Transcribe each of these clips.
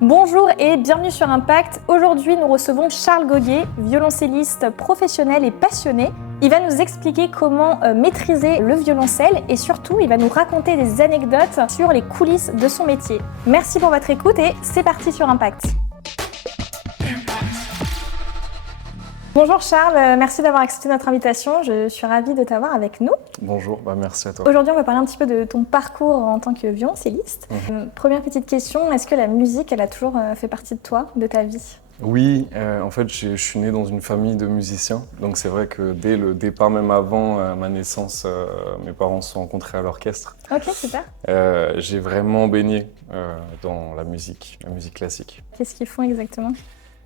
Bonjour et bienvenue sur Impact. Aujourd'hui, nous recevons Charles Goguet, violoncelliste professionnel et passionné. Il va nous expliquer comment maîtriser le violoncelle et surtout, il va nous raconter des anecdotes sur les coulisses de son métier. Merci pour votre écoute et c'est parti sur Impact. Bonjour Charles, merci d'avoir accepté notre invitation. Je suis ravie de t'avoir avec nous. Bonjour, merci à toi. Aujourd'hui, on va parler un petit peu de ton parcours en tant que violoncelliste. Première petite question, est-ce que la musique, elle a toujours fait partie de toi, de ta vie ? Oui, en fait, je suis né dans une famille de musiciens. Donc c'est vrai que dès le départ, même avant ma naissance, mes parents se sont rencontrés à l'orchestre. Ok, super. J'ai vraiment baigné dans la musique classique. Qu'est-ce qu'ils font exactement ?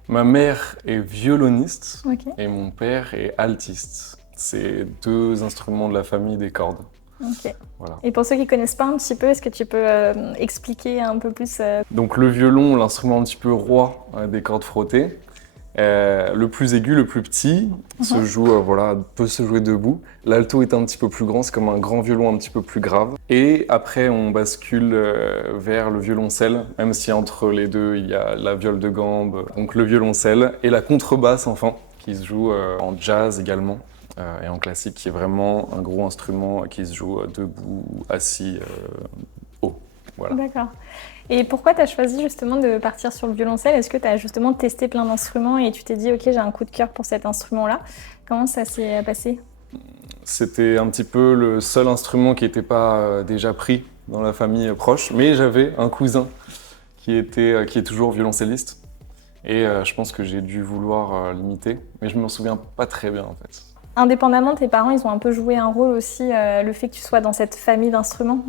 Ma mère est violoniste Ok. et mon père est altiste. C'est deux instruments de la famille des cordes. Ok. Voilà. Et pour ceux qui ne connaissent pas un petit peu, est-ce que tu peux expliquer un peu plus Donc le violon, l'instrument un petit peu roi des cordes frottées. Le plus aigu, le plus petit, se joue, peut se jouer debout. L'alto est un petit peu plus grand, c'est comme un grand violon un petit peu plus grave. Et après, on bascule vers le violoncelle, même si entre les deux, il y a la viole de gambe, donc le violoncelle, et la contrebasse, enfin, qui se joue en jazz également, et en classique, qui est vraiment un gros instrument qui se joue debout, assis, haut. Voilà. D'accord. Et pourquoi tu as choisi justement de partir sur le violoncelle ? Est-ce que tu as justement testé plein d'instruments et tu t'es dit « Ok, j'ai un coup de cœur pour cet instrument-là » ? Comment ça s'est passé ? C'était un petit peu le seul instrument qui n'était pas déjà pris dans la famille proche, mais j'avais un cousin qui est toujours violoncelliste et je pense que j'ai dû vouloir l'imiter, mais je me souviens pas très bien en fait. Indépendamment, tes parents, ils ont un peu joué un rôle aussi, le fait que tu sois dans cette famille d'instruments.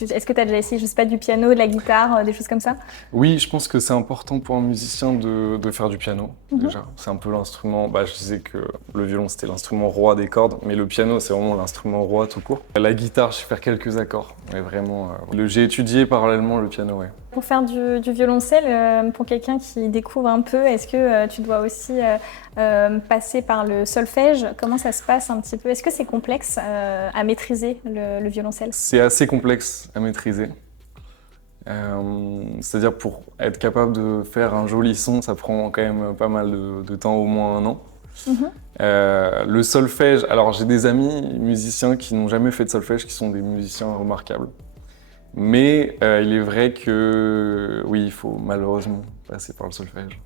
Est-ce que tu as déjà essayé, je sais pas, du piano, de la guitare, des choses comme ça ? Oui, je pense que c'est important pour un musicien de faire du piano, déjà. C'est un peu l'instrument, je disais que le violon c'était l'instrument roi des cordes, mais le piano c'est vraiment l'instrument roi tout court. La guitare, je sais faire quelques accords, mais vraiment, j'ai étudié parallèlement le piano, ouais. Pour faire du violoncelle, pour quelqu'un qui découvre un peu, est-ce que tu dois aussi passer par le solfège ? Comment ça se passe un petit peu ? Est-ce que c'est complexe à maîtriser le violoncelle ? C'est assez complexe à maîtriser. C'est-à-dire pour être capable de faire un joli son, ça prend quand même pas mal de temps, au moins 1 an. Le solfège, alors j'ai des amis musiciens qui n'ont jamais fait de solfège, qui sont des musiciens remarquables. Mais il est vrai que oui, il faut malheureusement passer par le solfège.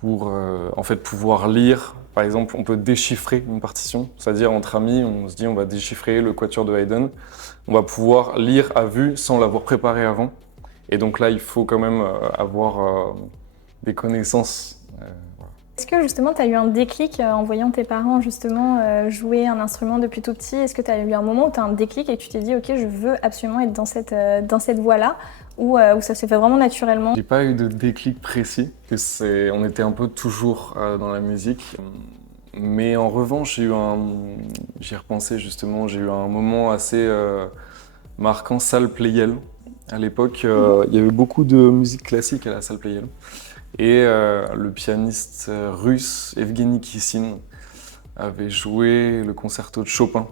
Pour en fait pouvoir lire, par exemple, on peut déchiffrer une partition, c'est-à-dire entre amis, on se dit on va déchiffrer le quatuor de Haydn, on va pouvoir lire à vue sans l'avoir préparé avant. Et donc là, il faut quand même avoir des connaissances. Voilà. Est-ce que justement tu as eu un déclic en voyant tes parents justement jouer un instrument depuis tout petit ? Est-ce que tu as eu un moment où tu as un déclic et que tu t'es dit ok, je veux absolument être dans cette voie-là, ou ça s'est fait vraiment naturellement ? J'ai pas eu de déclic précis, on était un peu toujours dans la musique. Mais en revanche, j'y ai repensé justement, j'ai eu un moment assez marquant, salle Pleyel. À l'époque, il y avait beaucoup de musique classique à la salle Pleyel. Et le pianiste russe Evgeny Kissin avait joué le concerto de Chopin.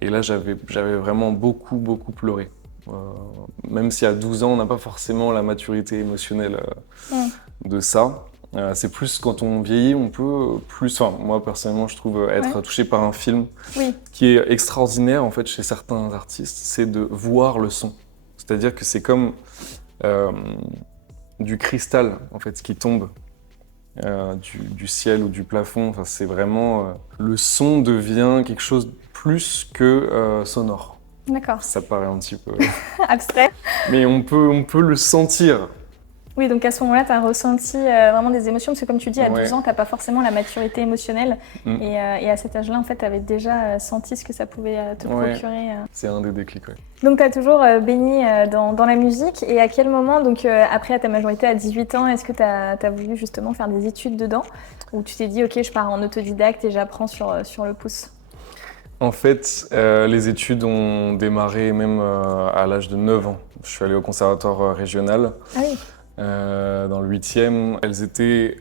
Et là, j'avais vraiment beaucoup pleuré. Même si à 12 ans, on n'a pas forcément la maturité émotionnelle de ça. C'est plus quand on vieillit, on peut plus... Enfin, moi, personnellement, je trouve être touché par un film. Oui. Ce qui est extraordinaire, en fait, chez certains artistes, c'est de voir le son. C'est-à-dire que c'est comme du cristal, en fait, qui tombe du ciel ou du plafond. Enfin, c'est vraiment... le son devient quelque chose de plus que sonore. D'accord. Ça paraît un petit peu... Abstrait. Mais on peut le sentir. Oui, donc à ce moment-là, tu as ressenti vraiment des émotions, parce que comme tu dis, à 12 ans, tu n'as pas forcément la maturité émotionnelle. Et à cet âge-là, en fait, tu avais déjà senti ce que ça pouvait te procurer. C'est un des déclics, oui. Donc tu as toujours baigné dans la musique. Et à quel moment, donc après à ta majorité, à 18 ans, est-ce que tu as voulu justement faire des études dedans ? Ou tu t'es dit, ok, je pars en autodidacte et j'apprends sur le pouce ? En fait, les études ont démarré même à l'âge de 9 ans. Je suis allé au conservatoire régional. Ah oui. Dans le 8e, elles étaient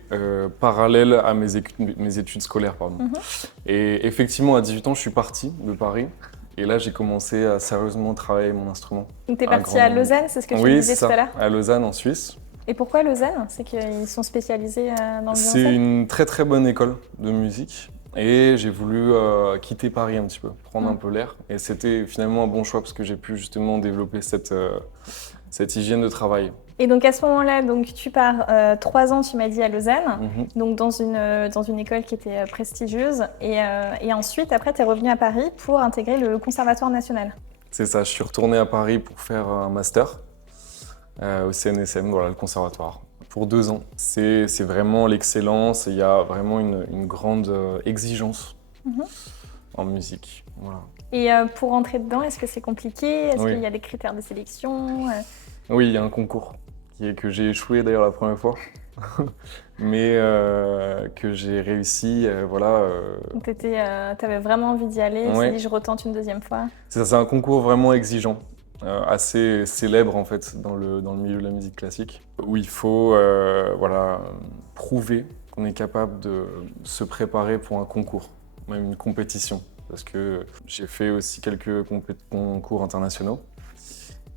parallèles à mes études scolaires. Et effectivement, à 18 ans, je suis parti de Paris. Et là, j'ai commencé à sérieusement travailler mon instrument. Donc tu es parti à Lausanne, c'est ce que tu me disais tout à l'heure ? À Lausanne, en Suisse. Et pourquoi Lausanne? C'est qu'ils sont spécialisés dans le C'est violoncelle? une très très bonne école de musique et j'ai voulu quitter Paris un petit peu, prendre un peu l'air. Et c'était finalement un bon choix parce que j'ai pu justement développer cette hygiène de travail. Et donc à ce moment-là, donc tu pars 3 ans, tu m'as dit, à Lausanne, Mhm. donc dans une école qui était prestigieuse. Et ensuite, après, tu es revenu à Paris pour intégrer le Conservatoire national. C'est ça, je suis retourné à Paris pour faire un master au CNSM, voilà, le conservatoire, pour 2 ans. C'est vraiment l'excellence et il y a vraiment une grande exigence Mhm. en musique. Voilà. Et pour rentrer dedans, est-ce que c'est compliqué? Est-ce Oui. qu'il y a des critères de sélection? Oui, il y a un concours que j'ai échoué d'ailleurs la première fois, mais que j'ai réussi. Voilà. Donc t'avais vraiment envie d'y aller, tu t'es Ouais. dit je retente une deuxième fois. C'est ça, c'est un concours vraiment exigeant, assez célèbre en fait dans le milieu de la musique classique, où il faut voilà, prouver qu'on est capable de se préparer pour un concours, même une compétition. Parce que j'ai fait aussi quelques concours internationaux.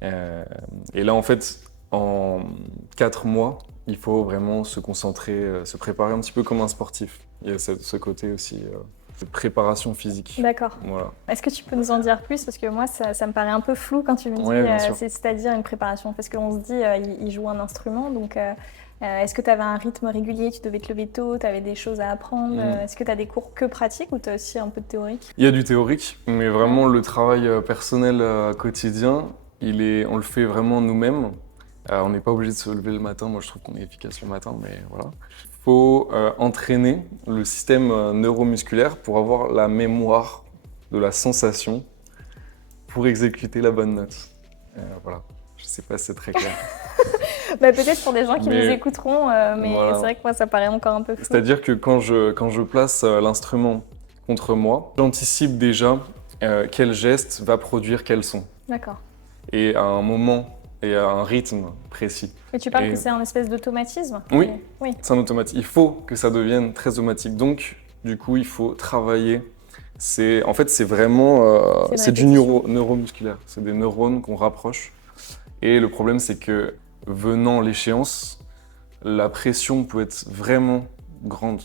Et là, en fait, en 4 mois, il faut vraiment se concentrer, se préparer un petit peu comme un sportif. Il y a ce côté aussi de préparation physique. D'accord. Voilà. Est-ce que tu peux nous en dire plus? Parce que moi, ça me paraît un peu flou quand tu me dis, Ouais, bien sûr. c'est-à-dire une préparation. Parce qu'on se dit, il joue un instrument, donc est-ce que tu avais un rythme régulier? Tu devais te lever tôt, tu avais des choses à apprendre? Est-ce que tu as des cours que pratiques ou tu as aussi un peu de théorique? Il y a du théorique, mais vraiment le travail personnel quotidien, on le fait vraiment nous-mêmes. On n'est pas obligé de se lever le matin, moi je trouve qu'on est efficace le matin, mais voilà. Il faut entraîner le système neuromusculaire pour avoir la mémoire de la sensation pour exécuter la bonne note. Voilà, je sais pas si c'est très clair. Bah, peut-être pour des gens qui Mais nous écouteront, mais voilà. c'est vrai que moi, ça paraît encore un peu flou. C'est-à-dire que quand je place l'instrument contre moi, j'anticipe déjà quel geste va produire quel son. D'accord. Et à un moment et à un rythme précis. Et tu parles Et- que c'est un espèce d'automatisme? Oui. Oui. C'est un automatique. Il faut que ça devienne très automatique. Donc, du coup, il faut travailler. En fait, c'est vraiment C'est une c'est du répétition. neuromusculaire. C'est des neurones qu'on rapproche. Et le problème, c'est que venant l'échéance, la pression peut être vraiment grande.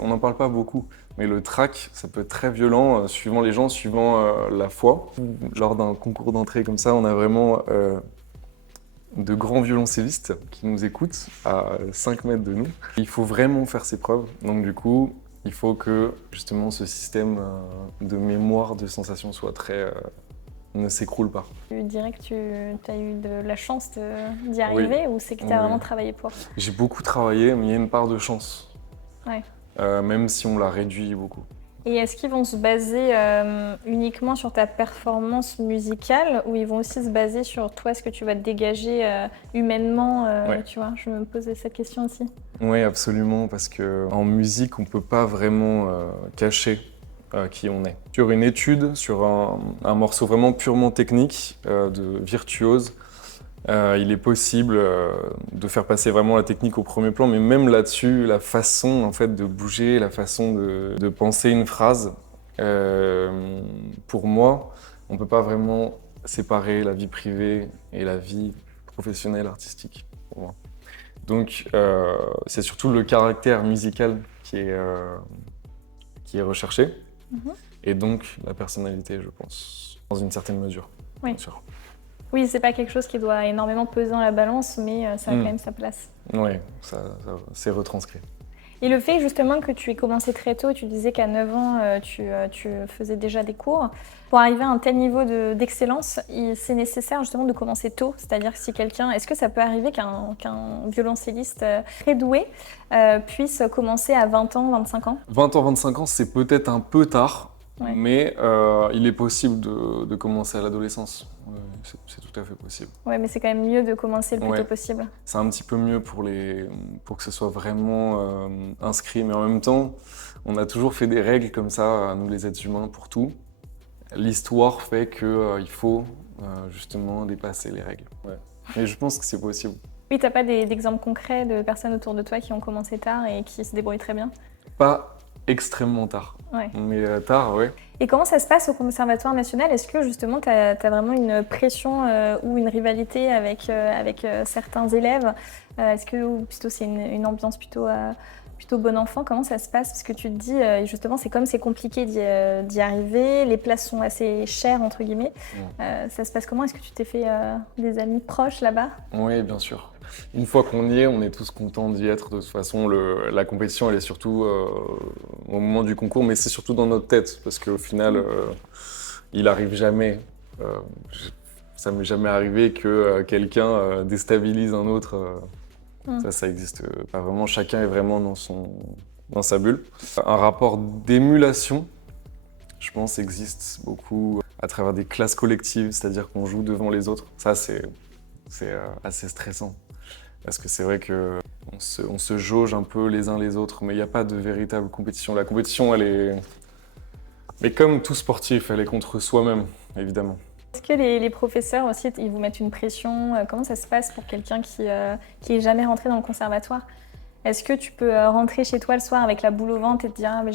On n'en parle pas beaucoup, mais le trac, ça peut être très violent suivant les gens, suivant la foi. Lors d'un concours d'entrée comme ça, on a vraiment de grands violoncellistes qui nous écoutent à 5 mètres de nous. Il faut vraiment faire ses preuves. Donc du coup, il faut que justement ce système de mémoire, de sensation soit ne s'écroule pas. Tu dirais que tu as eu de la chance d'y arriver ou c'est que tu as Oui. vraiment travaillé pour? J'ai beaucoup travaillé, mais il y a une part de chance. Ouais. Même si on la réduit beaucoup. Et est-ce qu'ils vont se baser uniquement sur ta performance musicale ou ils vont aussi se baser sur toi, ce que tu vas te dégager humainement Ouais. Tu vois, je me posais cette question aussi. Oui, absolument, parce qu'en musique, on ne peut pas vraiment cacher qui on est. Sur une étude, sur un morceau vraiment purement technique, de virtuose, il est possible de faire passer vraiment la technique au premier plan, mais même là-dessus, la façon en fait, de bouger, la façon de penser une phrase, pour moi, on ne peut pas vraiment séparer la vie privée et la vie professionnelle, artistique, pour moi. Donc, c'est surtout le caractère musical qui est recherché, et donc la personnalité, je pense, dans une certaine mesure, Oui. bien sûr. Oui, c'est pas quelque chose qui doit énormément peser dans la balance, mais ça a quand même sa place. Oui, c'est retranscrit. Et le fait justement que tu aies commencé très tôt, tu disais qu'à 9 ans, tu faisais déjà des cours. Pour arriver à un tel niveau d'excellence, c'est nécessaire justement de commencer tôt. C'est-à-dire que si est-ce que ça peut arriver qu'un violoncelliste très doué puisse commencer à 20 ans, 25 ans? 20 ans, 25 ans, c'est peut-être un peu tard, Ouais. mais il est possible de commencer à l'adolescence. C'est tout à fait possible. Ouais, mais c'est quand même mieux de commencer le plus Ouais. tôt possible. C'est un petit peu mieux pour que ce soit vraiment inscrit, mais en même temps, on a toujours fait des règles comme ça, nous les êtres humains, pour tout. L'histoire fait qu'il faut justement dépasser les règles. Ouais. Mais je pense que c'est possible. Oui, t'as pas d'exemples concrets de personnes autour de toi qui ont commencé tard et qui se débrouillent très bien? Pas extrêmement tard. Ouais. Mais tard, ouais. Et comment ça se passe au Conservatoire national? Est-ce que justement tu as vraiment une pression ou une rivalité avec certains élèves? Est-ce que ou plutôt c'est une ambiance plutôt bon enfant? Comment ça se passe? Parce que tu te dis justement c'est comme c'est compliqué d'y arriver, les places sont assez chères entre guillemets. Ça se passe comment? Est-ce que tu t'es fait des amis proches là-bas? Oui, bien sûr. Une fois qu'on y est, on est tous contents d'y être. De toute façon, la compétition, elle est surtout au moment du concours, mais c'est surtout dans notre tête, parce qu'au final, il arrive jamais. euh, Ça m'est jamais arrivé que quelqu'un déstabilise un autre. Ça existe pas vraiment. Chacun est vraiment dans sa bulle. Un rapport d'émulation, je pense, existe beaucoup à travers des classes collectives, c'est-à-dire qu'on joue devant les autres. Ça, c'est assez stressant. Parce que c'est vrai qu'on se jauge un peu les uns les autres, mais il n'y a pas de véritable compétition. La compétition, elle est... Mais comme tout sportif, elle est contre soi-même, évidemment. Est-ce que les professeurs aussi, ils vous mettent une pression? Comment ça se passe pour quelqu'un qui est jamais rentré dans le conservatoire? Est-ce que tu peux rentrer chez toi le soir avec la boule au ventre et te dire ah, mais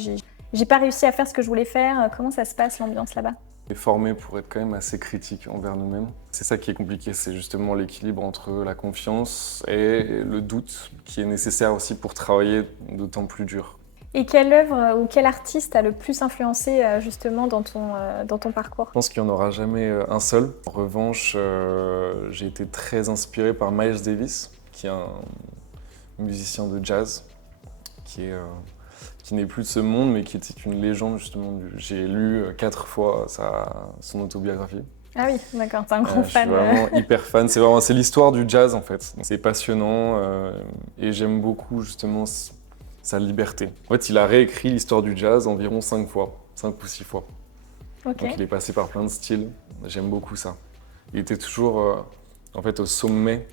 j'ai pas réussi à faire ce que je voulais faire? Comment ça se passe l'ambiance là-bas? On est formé pour être quand même assez critique envers nous-mêmes. C'est ça qui est compliqué, c'est justement l'équilibre entre la confiance et le doute qui est nécessaire aussi pour travailler d'autant plus dur. Et quelle œuvre ou quel artiste a le plus influencé justement dans ton parcours? Je pense qu'il n'y en aura jamais un seul. En revanche, j'ai été très inspiré par Miles Davis, qui est un musicien de jazz, qui n'est plus de ce monde, mais qui était une légende justement. J'ai lu 4 fois son autobiographie. Ah oui, d'accord, t'es un grand Je suis fan. vraiment hyper fan. C'est l'histoire du jazz en fait. C'est passionnant et j'aime beaucoup justement sa liberté. En fait, il a réécrit l'histoire du jazz environ 5 fois, 5 ou 6 fois. Ok. Donc il est passé par plein de styles. J'aime beaucoup ça. Il était toujours en fait au sommet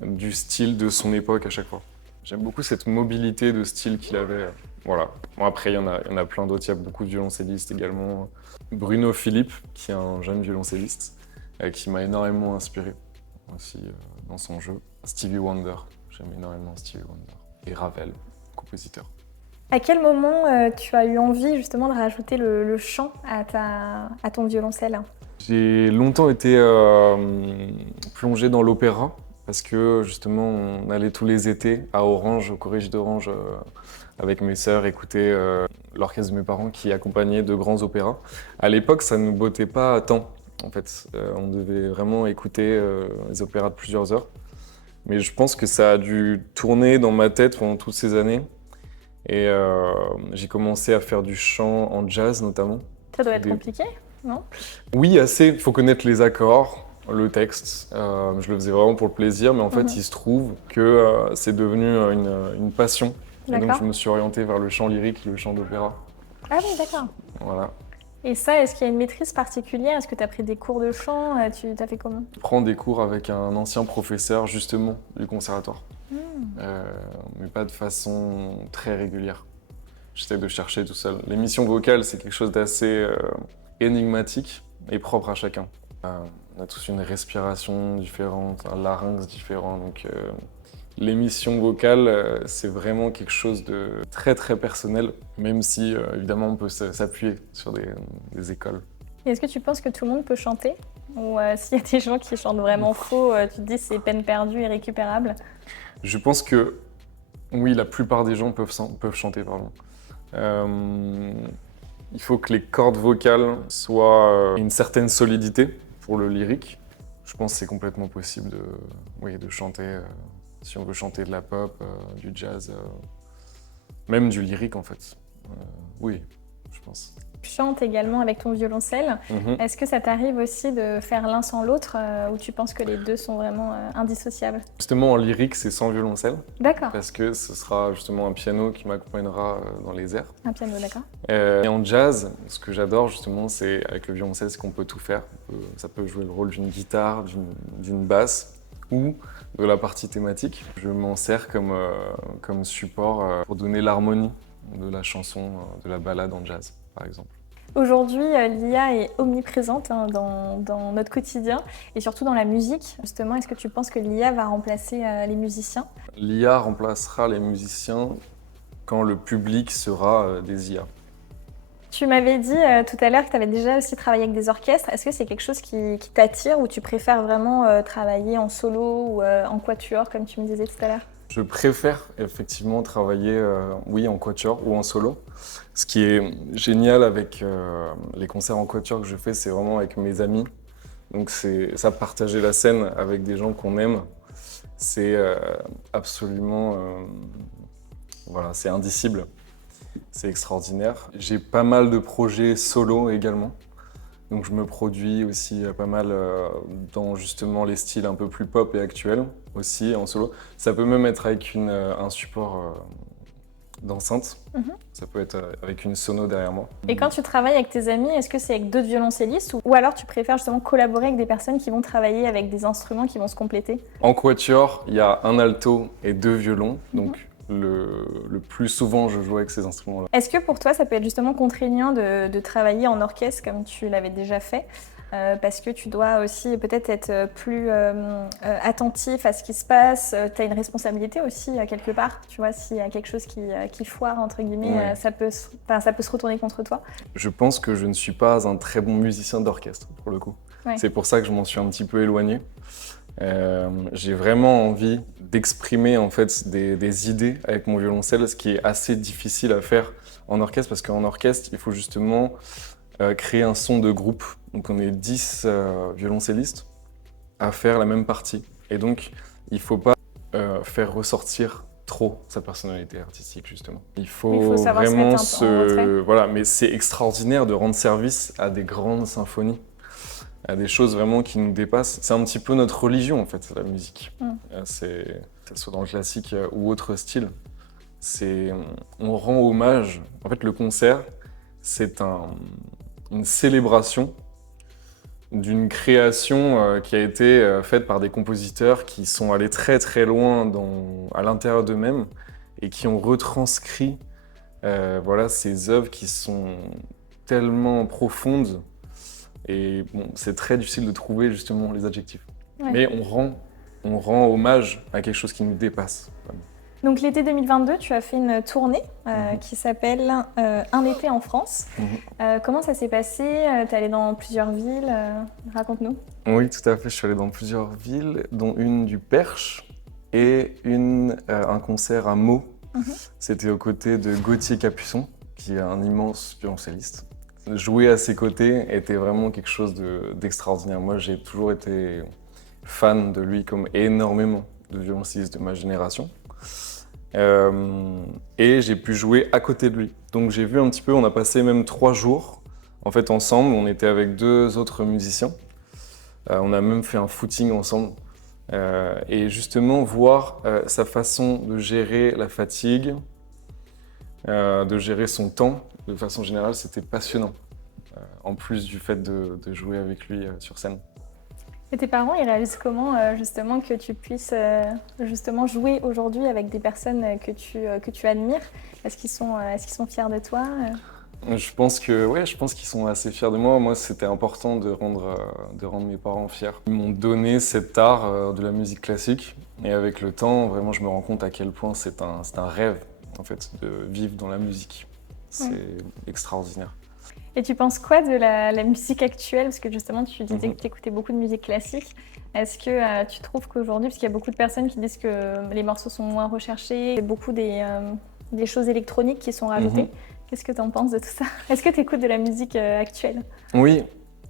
du style de son époque à chaque fois. J'aime beaucoup cette mobilité de style qu'il avait. Voilà. Bon, après, il y en a plein d'autres. Il y a beaucoup de violoncellistes également. Bruno Philippe, qui est un jeune violoncelliste, qui m'a énormément inspiré aussi dans son jeu. Stevie Wonder, j'aime énormément Stevie Wonder. Et Ravel, compositeur. À quel moment tu as eu envie justement de rajouter le chant à ton violoncelle? J'ai longtemps été plongé dans l'opéra parce que justement on allait tous les étés à Orange, au Collège d'Orange, avec mes sœurs, écouter l'orchestre de mes parents qui accompagnait de grands opéras. À l'époque, ça ne nous bottait pas tant. En fait, on devait vraiment écouter les opéras de plusieurs heures. Mais je pense que ça a dû tourner dans ma tête pendant toutes ces années. Et j'ai commencé à faire du chant en jazz notamment. Ça doit être compliqué, non? Oui, assez. Il faut connaître les accords, le texte. Je le faisais vraiment pour le plaisir, mais en fait, il se trouve que c'est devenu une passion. Et donc, je me suis orienté vers le chant lyrique, le chant d'opéra. Ah oui, d'accord. Voilà. Et ça, est-ce qu'il y a une maîtrise particulière? Est-ce que tu as pris des cours de chant? Tu as fait comment? Je prends des cours avec un ancien professeur, justement, du conservatoire. Mais pas de façon très régulière. J'essaie de chercher tout seul. L'émission vocale, c'est quelque chose d'assez énigmatique et propre à chacun. On a tous une respiration différente, un larynx différent. Donc, l'émission vocale, c'est vraiment quelque chose de très très personnel, même si évidemment on peut s'appuyer sur des écoles. Et est-ce que tu penses que tout le monde peut chanter? Ou s'il y a des gens qui chantent vraiment faux, tu te dis c'est peine perdue, irrécupérable? Je pense que oui, la plupart des gens peuvent chanter, pardon. Il faut que les cordes vocales soient une certaine solidité pour le lyrique. Je pense que c'est complètement possible de chanter, si on veut chanter de la pop, du jazz, même du lyrique en fait. Oui, je pense. Tu chantes également avec ton violoncelle. Est-ce que ça t'arrive aussi de faire l'un sans l'autre ou tu penses que les deux sont vraiment indissociables? Justement, en lyrique, c'est sans violoncelle. D'accord. Parce que ce sera justement un piano qui m'accompagnera dans les airs. Un piano, d'accord. Et en jazz, ce que j'adore justement, c'est avec le violoncelle, c'est qu'on peut tout faire. Ça peut jouer le rôle d'une guitare, d'une basse ou de la partie thématique. Je m'en sers comme support pour donner l'harmonie de la chanson, de la ballade en jazz, par exemple. Aujourd'hui, l'IA est omniprésente dans notre quotidien et surtout dans la musique. Justement, est-ce que tu penses que l'IA va remplacer les musiciens? L'IA remplacera les musiciens. quand le public sera des IA. Tu m'avais dit tout à l'heure que tu avais déjà aussi travaillé avec des orchestres. Est-ce que c'est quelque chose qui t'attire ou tu préfères vraiment travailler en solo ou en quatuor, comme tu me disais tout à l'heure? Je préfère effectivement travailler, oui, en quatuor ou en solo. Ce qui est génial avec les concerts en quatuor que je fais, c'est vraiment avec mes amis. Donc c'est ça, partager la scène avec des gens qu'on aime, c'est absolument, voilà, c'est indicible. C'est extraordinaire. J'ai pas mal de projets solo également. Donc je me produis aussi pas mal dans justement les styles un peu plus pop et actuels aussi en solo. Ça peut même être avec un support d'enceinte. Ça peut être avec une sono derrière moi. Et quand tu travailles avec tes amis, est-ce que c'est avec d'autres violoncellistes ou alors tu préfères justement collaborer avec des personnes qui vont travailler avec des instruments qui vont se compléter? En quatuor, il y a un alto et 2 violons. Donc le plus souvent, je joue avec ces instruments-là. Est-ce que pour toi, ça peut être justement contraignant de travailler en orchestre comme tu l'avais déjà fait? Parce que tu dois aussi peut-être être plus attentif à ce qui se passe. Tu as une responsabilité aussi quelque part. Tu vois, s'il y a quelque chose qui foire, entre guillemets, Ouais. ça peut se retourner contre toi. Je pense que je ne suis pas un très bon musicien d'orchestre, pour le coup. Ouais. C'est pour ça que je m'en suis un petit peu éloigné. J'ai vraiment envie d'exprimer en fait des idées avec mon violoncelle, ce qui est assez difficile à faire en orchestre, parce qu'en orchestre, il faut justement créer un son de groupe. Donc on est 10 violoncellistes à faire la même partie. Et donc, il ne faut pas faire ressortir trop sa personnalité artistique, justement. Il faut savoir se vraiment mettre en retrait. Voilà, mais c'est extraordinaire de rendre service à des grandes symphonies, à des choses vraiment qui nous dépassent. C'est un petit peu notre religion, en fait, la musique. Que ce soit dans le classique ou autre style. On rend hommage. En fait, le concert, c'est une célébration d'une création qui a été faite par des compositeurs qui sont allés très très loin à l'intérieur d'eux-mêmes et qui ont retranscrit voilà, ces œuvres qui sont tellement profondes. Et bon, c'est très difficile de trouver justement les adjectifs. Ouais. Mais on rend hommage à quelque chose qui nous dépasse. Donc l'été 2022, tu as fait une tournée qui s'appelle Un été en France. Comment ça s'est passé? Tu es allé dans plusieurs villes. Raconte-nous. Oui, tout à fait. Je suis allé dans plusieurs villes, dont une du Perche et un concert à Meaux. C'était aux côtés de Gauthier Capuçon, qui est un immense violoncelliste. Jouer à ses côtés était vraiment quelque chose d'extraordinaire. Moi, j'ai toujours été fan de lui, comme énormément de violoncellistes de ma génération. Et j'ai pu jouer à côté de lui. Donc j'ai vu un petit peu, on a passé même 3 jours en fait ensemble. On était avec 2 autres musiciens. On a même fait un footing ensemble. Et justement voir sa façon de gérer la fatigue, de gérer son temps, de façon générale, c'était passionnant. En plus du fait de jouer avec lui sur scène. Et tes parents, ils réalisent comment justement que tu puisses justement jouer aujourd'hui avec des personnes que tu admires? Est-ce qu'ils sont fiers de toi? Je pense qu'ils sont assez fiers de moi. Moi, c'était important de rendre mes parents fiers. Ils m'ont donné cet art de la musique classique. Et avec le temps, vraiment, je me rends compte à quel point c'est un rêve, en fait, de vivre dans la musique. C'est extraordinaire. Et tu penses quoi de la musique actuelle? Parce que justement, tu disais que tu écoutais beaucoup de musique classique. Est-ce que tu trouves qu'aujourd'hui, parce qu'il y a beaucoup de personnes qui disent que les morceaux sont moins recherchés, il y a beaucoup des choses électroniques qui sont rajoutées. Qu'est-ce que tu en penses de tout ça? Est-ce que tu écoutes de la musique actuelle? Oui,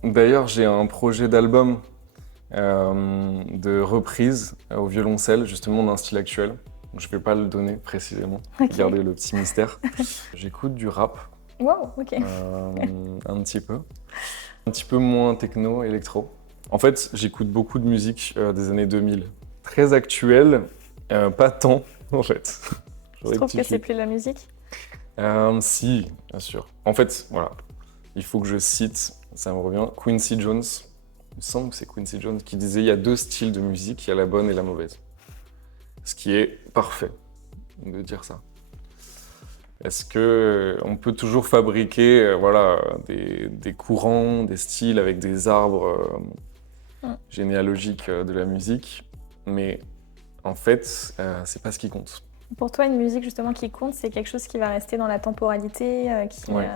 d'ailleurs, j'ai un projet d'album de reprise au violoncelle, justement d'un style actuel. Je ne vais pas le donner précisément, garder le petit mystère. J'écoute du rap. Wow, ok. Un petit peu moins techno, électro. En fait, j'écoute beaucoup de musique des années 2000. Très actuelle, pas tant en fait. Tu trouves que c'est plus la musique? Si, bien sûr. En fait, voilà, il faut que je cite, ça me revient, Quincy Jones. Il me semble que c'est Quincy Jones qui disait il y a 2 styles de musique, il y a la bonne et la mauvaise. Ce qui est parfait de dire ça. Est-ce qu'on peut toujours fabriquer voilà, des courants, des styles avec des arbres généalogiques de la musique, mais en fait, c'est pas ce qui compte. Pour toi, une musique justement qui compte, c'est quelque chose qui va rester dans la temporalité, Ouais.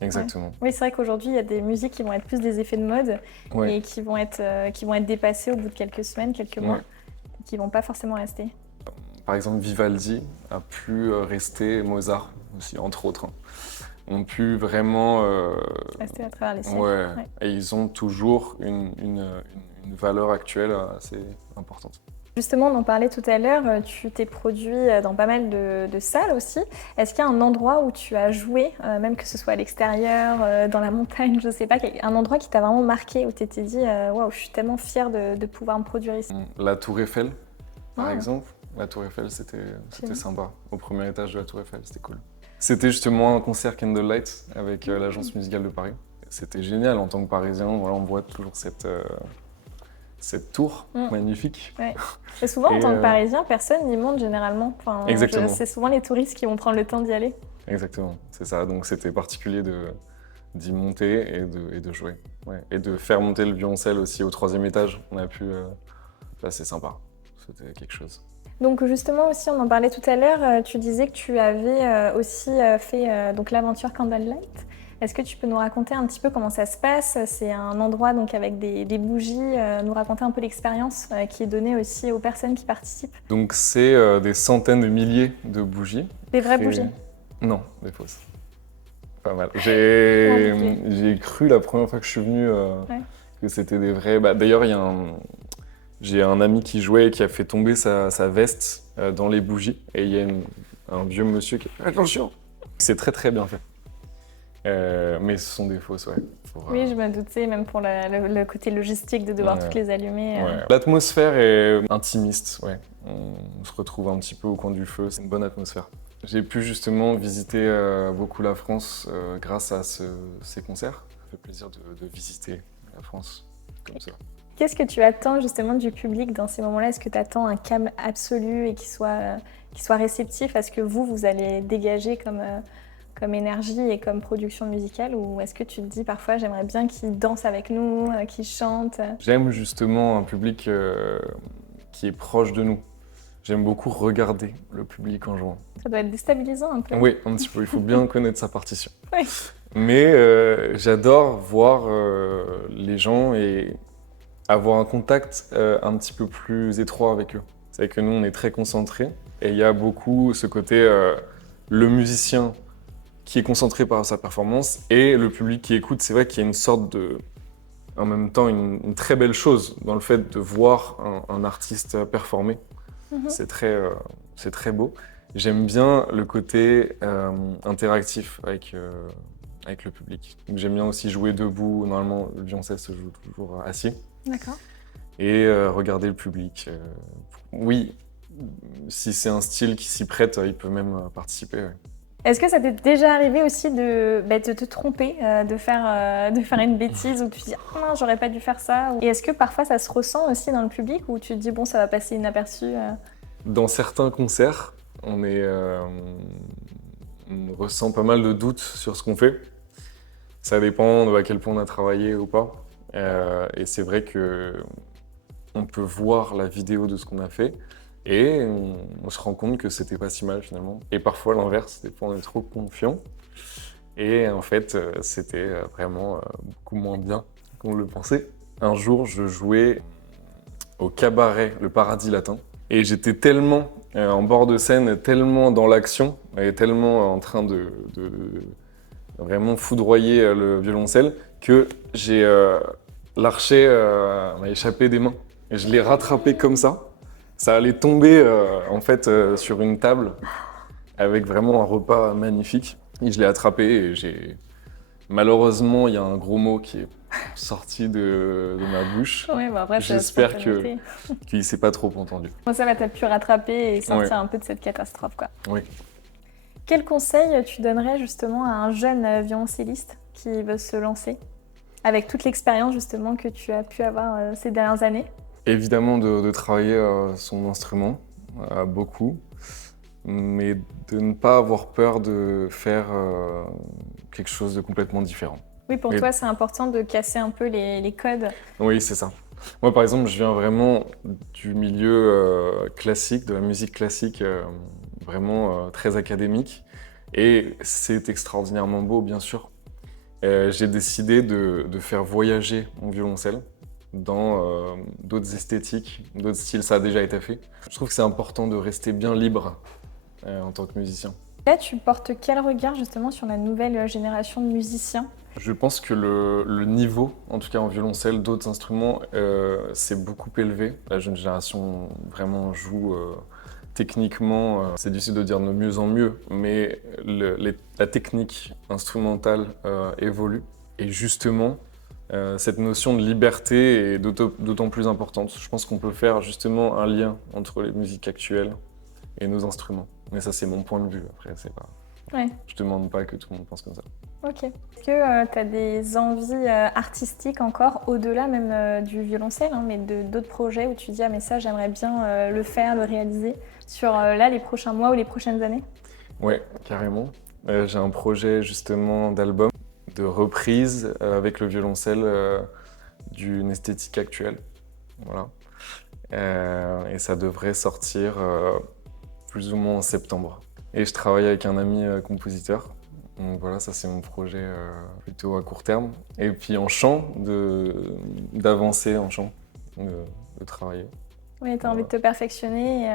Exactement. Oui, c'est vrai qu'aujourd'hui, il y a des musiques qui vont être plus des effets de mode Ouais. et qui vont être dépassées au bout de quelques semaines, quelques mois, Ouais. qui vont pas forcément rester. Par exemple, Vivaldi a pu rester, Mozart aussi, entre autres, hein, ont pu vraiment... Rester à travers les siècles. ouais. Ouais. Et ils ont toujours une valeur actuelle assez importante. Justement, on en parlait tout à l'heure, tu t'es produit dans pas mal de salles aussi. Est-ce qu'il y a un endroit où tu as joué, même que ce soit à l'extérieur, dans la montagne, je sais pas, un endroit qui t'a vraiment marqué, où tu t'es dit waouh, je suis tellement fière de pouvoir me produire ici. La Tour Eiffel, par Ah. exemple. La Tour Eiffel, c'était Génial. sympa. Au premier étage de la Tour Eiffel, c'était cool. C'était justement un concert Candlelight avec l'Agence musicale de Paris. C'était génial en tant que Parisien. Voilà, on voit toujours cette tour magnifique. Ouais. Et souvent, en Et, tant que Parisien, personne n'y monte généralement. Enfin, Exactement. c'est souvent les touristes qui vont prendre le temps d'y aller. Exactement, c'est ça. Donc c'était particulier d'y monter et de jouer. Ouais. Et de faire monter le violoncelle aussi au 3e étage. On a pu... là, c'est sympa. C'était quelque chose. Donc justement aussi, on en parlait tout à l'heure, tu disais que tu avais aussi fait donc l'aventure Candlelight. Est-ce que tu peux nous raconter un petit peu comment ça se passe? C'est un endroit donc avec des bougies, nous raconter un peu l'expérience qui est donnée aussi aux personnes qui participent. Donc c'est des centaines de milliers de bougies. Des vraies Et- bougies. Non, des fausses. Pas mal. Compliqué. J'ai cru la première fois que je suis venu Ouais. que c'était des vrais. Bah, d'ailleurs, j'ai un ami qui jouait et qui a fait tomber sa veste dans les bougies. Et il y a un vieux monsieur qui a fait attention. C'est très très bien fait. Mais ce sont des fausses, ouais. Oui, je me doutais, même pour le côté logistique de devoir Ouais. toutes les allumer. Ouais. L'atmosphère est intimiste, ouais. On se retrouve un petit peu au coin du feu, c'est une bonne atmosphère. J'ai pu justement visiter beaucoup la France grâce à ces concerts. Ça fait plaisir de visiter la France comme ça. Qu'est-ce que tu attends justement du public dans ces moments-là? Est-ce que tu attends un calme absolu et qu'il soit réceptif à ce que vous allez dégager comme énergie et comme production musicale? Ou est-ce que tu te dis parfois j'aimerais bien qu'ils dansent avec nous, qu'ils chantent? J'aime justement un public qui est proche de nous. J'aime beaucoup regarder le public en jouant. Ça doit être déstabilisant un peu. Oui, un petit peu. Il faut bien connaître sa partition. Oui. Mais j'adore voir les gens et avoir un contact un petit peu plus étroit avec eux. C'est vrai que nous, on est très concentrés et il y a beaucoup ce côté, le musicien qui est concentré par sa performance et le public qui écoute. C'est vrai qu'il y a une sorte de, en même temps, une très belle chose dans le fait de voir un artiste performer. Mhm. C'est très beau. J'aime bien le côté interactif avec le public. Donc, j'aime bien aussi jouer debout. Normalement, le violoncelle se joue toujours assis. D'accord. Et regarder le public. Oui, si c'est un style qui s'y prête, il peut même participer. Ouais. Est-ce que ça t'est déjà arrivé aussi de te tromper, de faire une bêtise où tu te dis « Ah non, j'aurais pas dû faire ça » Et est-ce que parfois ça se ressent aussi dans le public où tu te dis « Bon, ça va passer inaperçu Dans certains concerts, on ressent pas mal de doutes sur ce qu'on fait. Ça dépend de à quel point on a travaillé ou pas. Et c'est vrai que on peut voir la vidéo de ce qu'on a fait et on se rend compte que c'était pas si mal finalement. Et parfois l'inverse, des fois on est trop confiant et en fait c'était vraiment beaucoup moins bien qu'on le pensait. Un jour je jouais au cabaret Le Paradis Latin et j'étais tellement en bord de scène, tellement dans l'action et tellement en train de vraiment foudroyer le violoncelle que j'ai l'archet m'a échappé des mains. Et je l'ai rattrapé comme ça. Ça allait tomber en fait sur une table avec vraiment un repas magnifique. Et je l'ai attrapé et malheureusement, il y a un gros mot qui est sorti de ma bouche. Ouais, bah après, c'est la J'espère spontanéité. qu'il ne s'est pas trop entendu. Bon, ça va, t'as pu rattraper et sortir Ouais. un peu de cette catastrophe, quoi. Oui. Quel conseil tu donnerais justement à un jeune violoncelliste qui veut se lancer avec toute l'expérience justement que tu as pu avoir ces dernières années? Évidemment de travailler son instrument, beaucoup, mais de ne pas avoir peur de faire quelque chose de complètement différent. Oui, pour Et- toi, c'est important de casser un peu les codes. Oui, c'est ça. Moi, par exemple, je viens vraiment du milieu classique, de la musique classique, vraiment très académique. Et c'est extraordinairement beau, bien sûr. J'ai décidé de faire voyager mon violoncelle dans d'autres esthétiques, d'autres styles. Ça a déjà été fait. Je trouve que c'est important de rester bien libre en tant que musicien. Là, tu portes quel regard justement sur la nouvelle génération de musiciens? Je pense que le niveau, en tout cas en violoncelle, d'autres instruments, c'est beaucoup élevé. La jeune génération vraiment joue techniquement, c'est difficile de dire de mieux en mieux, mais la technique instrumentale évolue. Et justement, cette notion de liberté est d'autant plus importante. Je pense qu'on peut faire justement un lien entre les musiques actuelles et nos instruments. Mais ça, c'est mon point de vue. Après, c'est pas... Ouais. Je te demande pas que tout le monde pense comme ça. Ok. Est-ce que tu as des envies artistiques encore, au-delà même du violoncelle, hein, mais d'autres projets où tu dis ah mais ça j'aimerais bien le faire, le réaliser sur là les prochains mois ou les prochaines années? Ouais, carrément. J'ai un projet justement d'album, de reprise avec le violoncelle d'une esthétique actuelle. Voilà. Et ça devrait sortir plus ou moins en septembre. Et je travaille avec un ami compositeur. Donc voilà, ça c'est mon projet plutôt à court terme. Et puis en chant, d'avancer en chant, de travailler. Oui, tu as envie de te perfectionner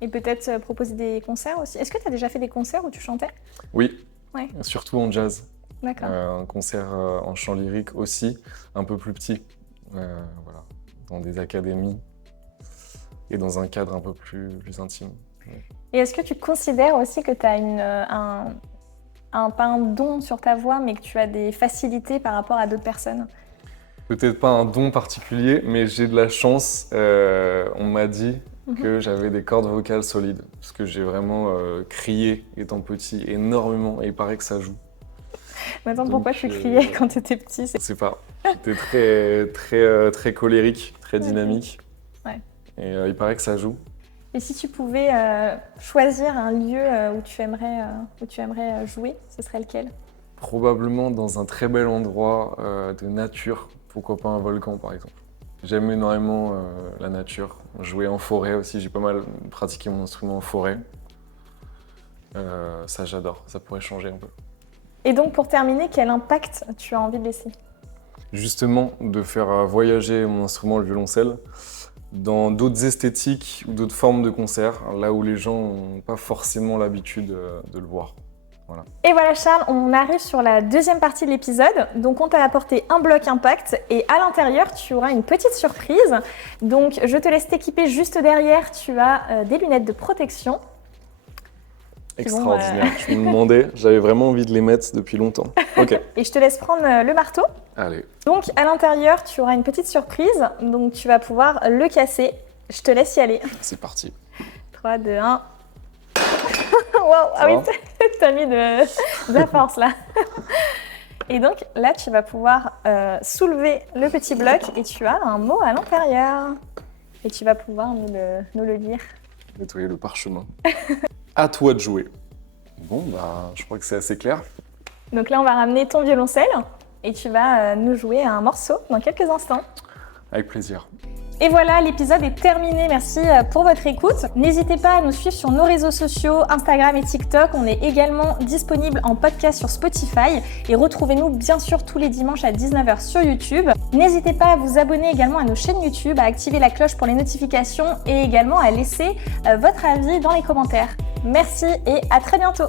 et peut-être proposer des concerts aussi. Est-ce que tu as déjà fait des concerts où tu chantais? Oui, ouais. Surtout en jazz. D'accord. Un concert en chant lyrique aussi, un peu plus petit, voilà, dans des académies et dans un cadre un peu plus intime. Ouais. Et est-ce que tu considères aussi que tu as pas un don sur ta voix, mais que tu as des facilités par rapport à d'autres personnes? Peut-être pas un don particulier, mais j'ai de la chance. On m'a dit que j'avais des cordes vocales solides, parce que j'ai vraiment crié étant petit énormément, et il paraît que ça joue. Mais attends, pourquoi tu criais quand tu étais petit? Je sais pas. J'étais très colérique, très dynamique. Ouais. Et il paraît que ça joue. Et si tu pouvais choisir un lieu où tu aimerais jouer, ce serait lequel? Probablement dans un très bel endroit de nature, pourquoi pas un volcan par exemple. J'aime énormément la nature, jouer en forêt aussi, j'ai pas mal pratiqué mon instrument en forêt. Ça j'adore, ça pourrait changer un peu. Et donc pour terminer, quel impact tu as envie de laisser? Justement, de faire voyager mon instrument, le violoncelle, dans d'autres esthétiques ou d'autres formes de concerts, là où les gens n'ont pas forcément l'habitude de le voir. Voilà. Et voilà Charles, on arrive sur la deuxième partie de l'épisode. Donc on t'a apporté un bloc impact et à l'intérieur tu auras une petite surprise. Donc je te laisse t'équiper juste derrière, tu as des lunettes de protection. Extraordinaire, je me demandais, j'avais vraiment envie de les mettre depuis longtemps. Ok. Et je te laisse prendre le marteau. Allez. Donc à l'intérieur tu auras une petite surprise, donc tu vas pouvoir le casser. Je te laisse y aller. C'est parti. 3, 2, 1. Wow, ah oui, t'as mis de la force là. Et donc là, tu vas pouvoir soulever le petit bloc et tu as un mot à l'intérieur. Et tu vas pouvoir nous le lire. Nettoyer le parchemin. À toi de jouer. Bon, bah, je crois que c'est assez clair. Donc là, on va ramener ton violoncelle et tu vas nous jouer un morceau dans quelques instants. Avec plaisir. Et voilà, l'épisode est terminé. Merci pour votre écoute. N'hésitez pas à nous suivre sur nos réseaux sociaux, Instagram et TikTok. On est également disponible en podcast sur Spotify. Et retrouvez-nous bien sûr tous les dimanches à 19h sur YouTube. N'hésitez pas à vous abonner également à nos chaînes YouTube, à activer la cloche pour les notifications et également à laisser votre avis dans les commentaires. Merci et à très bientôt.